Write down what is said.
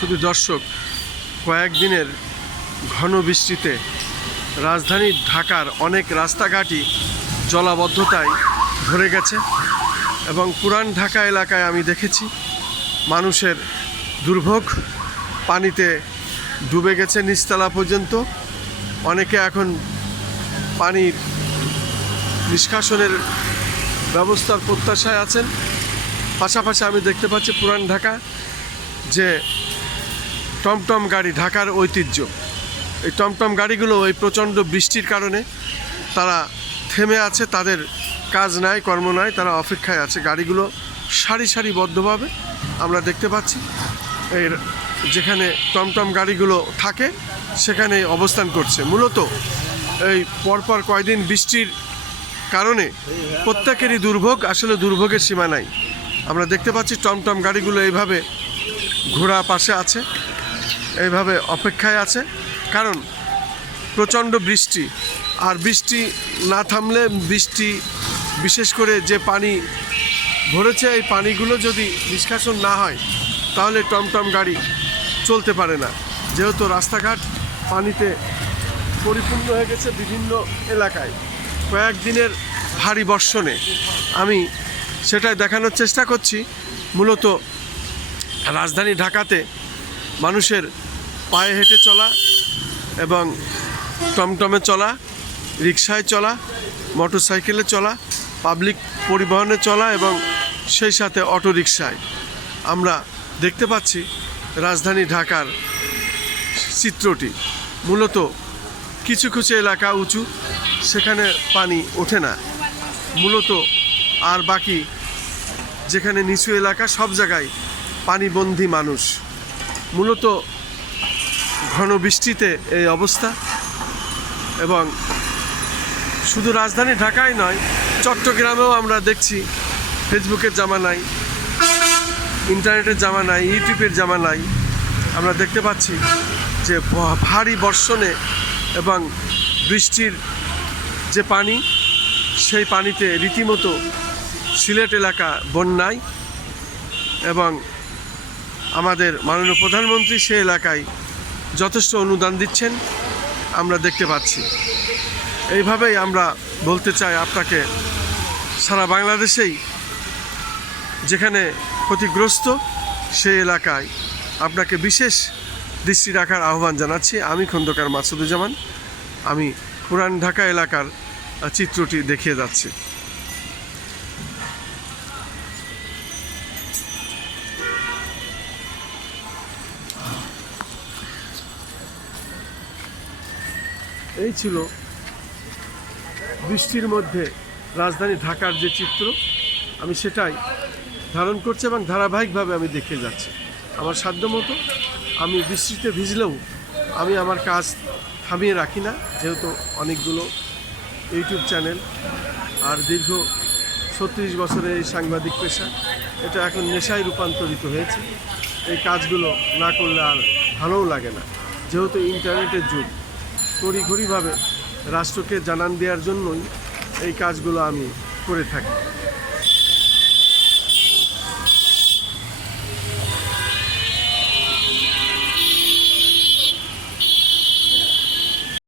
শুধু দর্শক, কয়েকদিনের ঘন বৃষ্টিতে রাজধানী ঢাকার অনেক রাস্তাঘাটই জলাবদ্ধতায় ভরে গেছে এবং পুরান ঢাকা এলাকায় আমি দেখেছি মানুষের দুর্ভোগ। পানিতে ডুবে গেছে নিচতলা পর্যন্ত। অনেকে এখন পানির নিষ্কাশনের ব্যবস্থার প্রত্যাশায় আছেন। পাশাপাশি আমি দেখতে পাচ্ছি পুরান ঢাকা যে টমটম গাড়ি, ঢাকার ঐতিহ্য, এই টমটম গাড়িগুলো এই প্রচণ্ড বৃষ্টির কারণে তারা থেমে আছে, তাদের কাজ নাই, কর্ম নাই, তারা অপেক্ষায় আছে। গাড়িগুলো সারি সারিবদ্ধভাবে আমরা দেখতে পাচ্ছি এর যেখানে টমটম গাড়িগুলো থাকে সেখানে অবস্থান করছে। মূলত এই পরপর কয়দিন বৃষ্টির কারণে প্রত্যেকেরই দুর্ভোগ, আসলে দুর্ভোগের সীমা নাই। আমরা দেখতে পাচ্ছি টমটম গাড়িগুলো এইভাবে ঘোড়া পাশে আছে, এইভাবে অপেক্ষায় আছে, কারণ প্রচণ্ড বৃষ্টি। আর বৃষ্টি না থামলে, বৃষ্টি বিশেষ করে যে পানি ভরেছে এই পানিগুলো যদি নিষ্কাশন না হয় তাহলে টমটম গাড়ি চলতে পারে না, যেহেতু রাস্তাঘাট পানিতে পরিপূর্ণ হয়ে গেছে বিভিন্ন এলাকায় কয়েকদিনের ভারী বর্ষণে। আমি সেটাই দেখানোর চেষ্টা করছি। মূলত রাজধানী ঢাকাতে মানুষের পায়ে হেঁটে চলা এবং টমটমে চলা, রিকশায় চলা, মোটরসাইকেলে চলা, পাবলিক পরিবহনে চলা এবং সেই সাথে অটো রিকশায় আমরা দেখতে পাচ্ছি রাজধানী ঢাকার চিত্রটি। মূলত কিছু কিছু এলাকা উঁচু, সেখানে পানি ওঠে না মূলত, আর বাকি যেখানে নিচু এলাকা সব জায়গায় পানিবন্দী মানুষ। মূলত ঘন বৃষ্টিতে এই অবস্থা। এবং শুধু রাজধানী ঢাকায় নয়, চট্টগ্রামেও আমরা দেখছি ফেসবুকের জামানায়, ইন্টারনেটের জামানায়, ইউটিউবের জামানায় আমরা দেখতে পাচ্ছি যে ভারী বর্ষণে এবং বৃষ্টির যে পানি, সেই পানিতে রীতিমতো সিলেট এলাকা বন্যায় এবং আমাদের মাননীয় প্রধানমন্ত্রী সে এলাকায় যথেষ্ট অনুদান দিচ্ছেন আমরা দেখতে পাচ্ছি। এইভাবেই আমরা বলতে চাই আপনাকে, সারা বাংলাদেশেই যেখানে ক্ষতিগ্রস্ত সেই এলাকায় আপনাকে বিশেষ দৃষ্টি রাখার আহ্বান জানাচ্ছি। আমি খন্দকার মাসুদুজ্জামান, আমি পুরান ঢাকা এলাকার চিত্রটি দেখিয়ে যাচ্ছি। এই ছিল বৃষ্টির মধ্যে রাজধানী ঢাকার যে চিত্র, আমি সেটাই ধারণ করছি এবং ধারাবাহিকভাবে আমি দেখিয়ে যাচ্ছি আমার সাধ্যমতো। আমি বৃষ্টিতে ভিজলেও আমি আমার কাজ থামিয়ে রাখি না, যেহেতু অনেকগুলো ইউটিউব চ্যানেল আর দীর্ঘ 36 বছরের এই সাংবাদিক পেশা, এটা এখন নেশায় রূপান্তরিত হয়েছে। এই কাজগুলো না করলে আর ভালোও লাগে না, যেহেতু ইন্টারনেটের যুগ। তড়িঘড়িভাবে রাষ্ট্রকে জানান দেওয়ার জন্যই এই কাজগুলো আমি করে থাকি।